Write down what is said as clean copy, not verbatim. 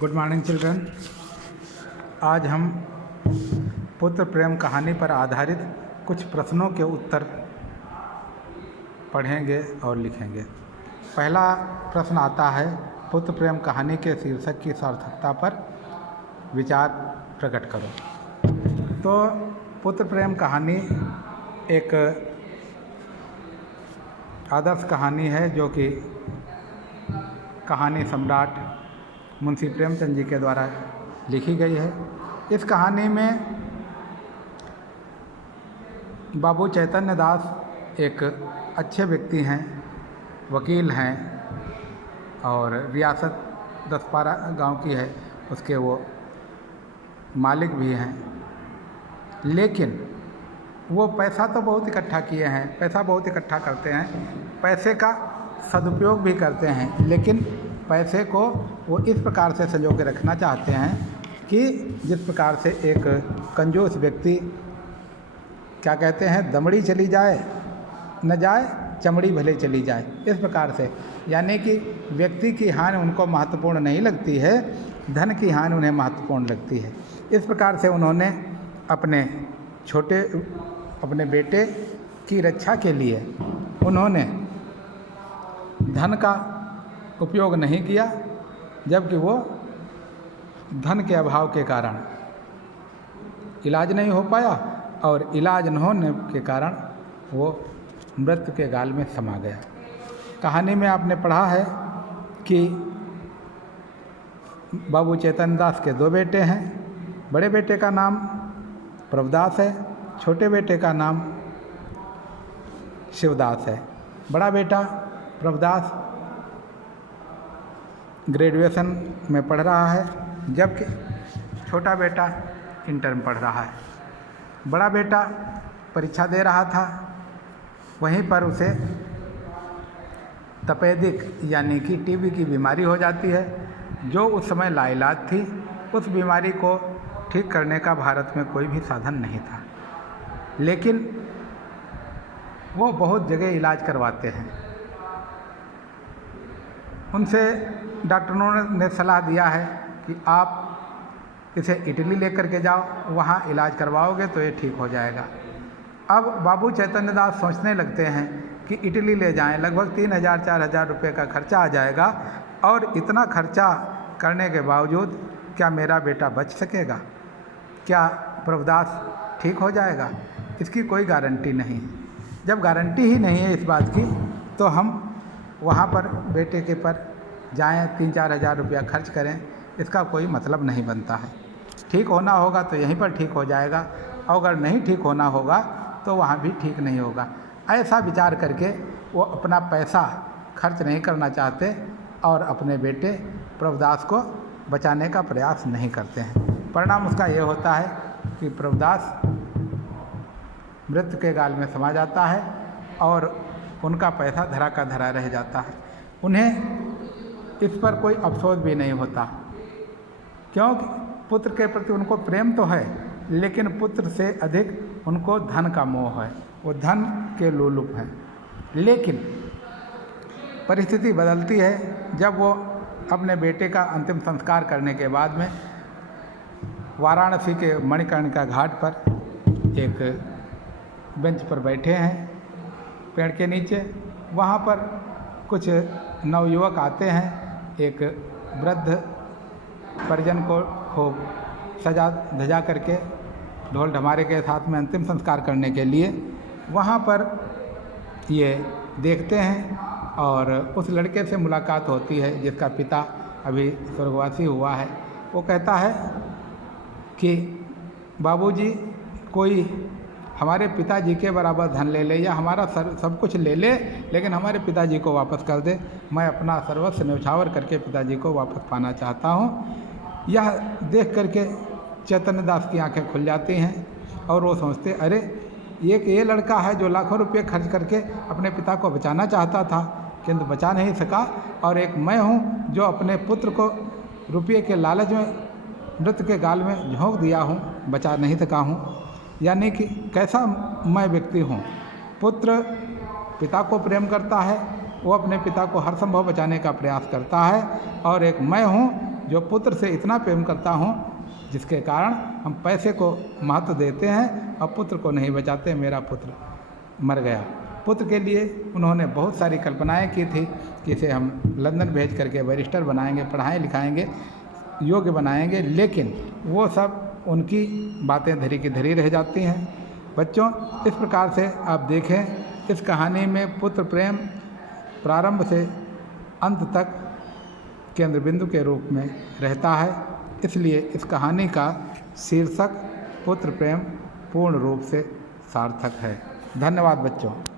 Good morning children. आज हम पुत्र प्रेम कहानी पर आधारित कुछ प्रश्नों के उत्तर पढ़ेंगे और लिखेंगे। पहला प्रश्न आता है, पुत्र प्रेम कहानी के शीर्षक की सार्थकता पर विचार प्रकट करो। तो पुत्र प्रेम कहानी एक आदर्श कहानी है जो कि कहानी सम्राट मुंशी प्रेमचंद जी के द्वारा लिखी गई है। इस कहानी में बाबू चैतन्य दास एक अच्छे व्यक्ति हैं, वकील हैं और रियासत दसपारा गांव की है, उसके वो मालिक भी हैं। लेकिन वो पैसा तो बहुत इकट्ठा किए हैं, पैसा बहुत इकट्ठा करते हैं, पैसे का सदुपयोग भी करते हैं, लेकिन पैसे को वो इस प्रकार से संजो के रखना चाहते हैं कि जिस प्रकार से एक कंजूस व्यक्ति, क्या कहते हैं, दमड़ी चली जाए न जाए चमड़ी भले चली जाए, इस प्रकार से, यानी कि व्यक्ति की हानि उनको महत्वपूर्ण नहीं लगती है, धन की हानि उन्हें महत्वपूर्ण लगती है। इस प्रकार से उन्होंने अपने बेटे की रक्षा के लिए उन्होंने धन का उपयोग नहीं किया, जबकि वो धन के अभाव के कारण इलाज नहीं हो पाया और इलाज न होने के कारण वो मृत्यु के गाल में समा गया। कहानी में आपने पढ़ा है कि बाबू चैतन्य दास के दो बेटे हैं। बड़े बेटे का नाम प्रभुदास है, छोटे बेटे का नाम शिवदास है। बड़ा बेटा प्रभुदास ग्रेजुएशन में पढ़ रहा है, जबकि छोटा बेटा इंटर में पढ़ रहा है। बड़ा बेटा परीक्षा दे रहा था, वहीं पर उसे तपेदिक यानी कि टीबी की बीमारी हो जाती है, जो उस समय लाइलाज थी। उस बीमारी को ठीक करने का भारत में कोई भी साधन नहीं था, लेकिन वो बहुत जगह इलाज करवाते हैं। उनसे डॉक्टरों ने सलाह दिया है कि आप इसे इटली लेकर के जाओ, वहाँ इलाज करवाओगे तो ये ठीक हो जाएगा। अब बाबू चैतन्य दास सोचने लगते हैं कि इटली ले जाएं, लगभग 3,000-4,000 रुपये का खर्चा आ जाएगा, और इतना खर्चा करने के बावजूद क्या मेरा बेटा बच सकेगा, क्या प्रभुदास ठीक हो जाएगा, इसकी कोई गारंटी नहीं। जब गारंटी ही नहीं है इस बात की, तो हम वहाँ पर बेटे के पर जाएं, 3-4 हज़ार रुपया खर्च करें, इसका कोई मतलब नहीं बनता है। ठीक होना होगा तो यहीं पर ठीक हो जाएगा, और अगर नहीं ठीक होना होगा तो वहाँ भी ठीक नहीं होगा। ऐसा विचार करके वो अपना पैसा खर्च नहीं करना चाहते और अपने बेटे प्रभुदास को बचाने का प्रयास नहीं करते हैं। परिणाम उसका ये होता है कि प्रभुदास मृत्यु के गाल में समा जाता है और उनका पैसा धरा का धरा रह जाता है। उन्हें इस पर कोई अफसोस भी नहीं होता, क्योंकि पुत्र के प्रति उनको प्रेम तो है, लेकिन पुत्र से अधिक उनको धन का मोह है, वो धन के लोलुप हैं। लेकिन परिस्थिति बदलती है जब वो अपने बेटे का अंतिम संस्कार करने के बाद में वाराणसी के मणिकर्णिका घाट पर एक बेंच पर बैठे हैं, पेड़ के नीचे। वहाँ पर कुछ नवयुवक आते हैं, एक वृद्ध परिजन को खूब सजा धजा करके ढोल ढमारे के साथ में अंतिम संस्कार करने के लिए वहाँ पर ये देखते हैं, और उस लड़के से मुलाकात होती है जिसका पिता अभी स्वर्गवासी हुआ है। वो कहता है कि बाबूजी, कोई हमारे पिताजी के बराबर धन ले ले या हमारा सब कुछ ले ले, लेकिन हमारे पिताजी को वापस कर दे। मैं अपना सर्वस्व न्यौछावर करके पिताजी को वापस पाना चाहता हूँ। यह देख करके चैतन्य दास की आंखें खुल जाती हैं और वो सोचते, अरे ये लड़का है जो लाखों रुपये खर्च करके अपने पिता को बचाना चाहता था, किंतु बचा नहीं सका, और एक मैं हूँ जो अपने पुत्र को रुपये के लालच में मृत्यु के गाल में झोंक दिया हूँ, बचा नहीं सका हूँ। यानी कि कैसा मैं व्यक्ति हूँ। पुत्र पिता को प्रेम करता है, वो अपने पिता को हर संभव बचाने का प्रयास करता है, और एक मैं हूँ जो पुत्र से इतना प्रेम करता हूँ जिसके कारण हम पैसे को महत्व देते हैं और पुत्र को नहीं बचाते। मेरा पुत्र मर गया। पुत्र के लिए उन्होंने बहुत सारी कल्पनाएं की थी कि इसे हम लंदन भेज करके बैरिस्टर बनाएंगे, पढ़ाएं लिखाएंगे, योग्य बनाएंगे, लेकिन वो सब उनकी बातें धरी की धरी रह जाती हैं। बच्चों, इस प्रकार से आप देखें इस कहानी में पुत्र प्रेम प्रारंभ से अंत तक केंद्र बिंदु के रूप में रहता है। इसलिए इस कहानी का शीर्षक पुत्र प्रेम पूर्ण रूप से सार्थक है। धन्यवाद बच्चों।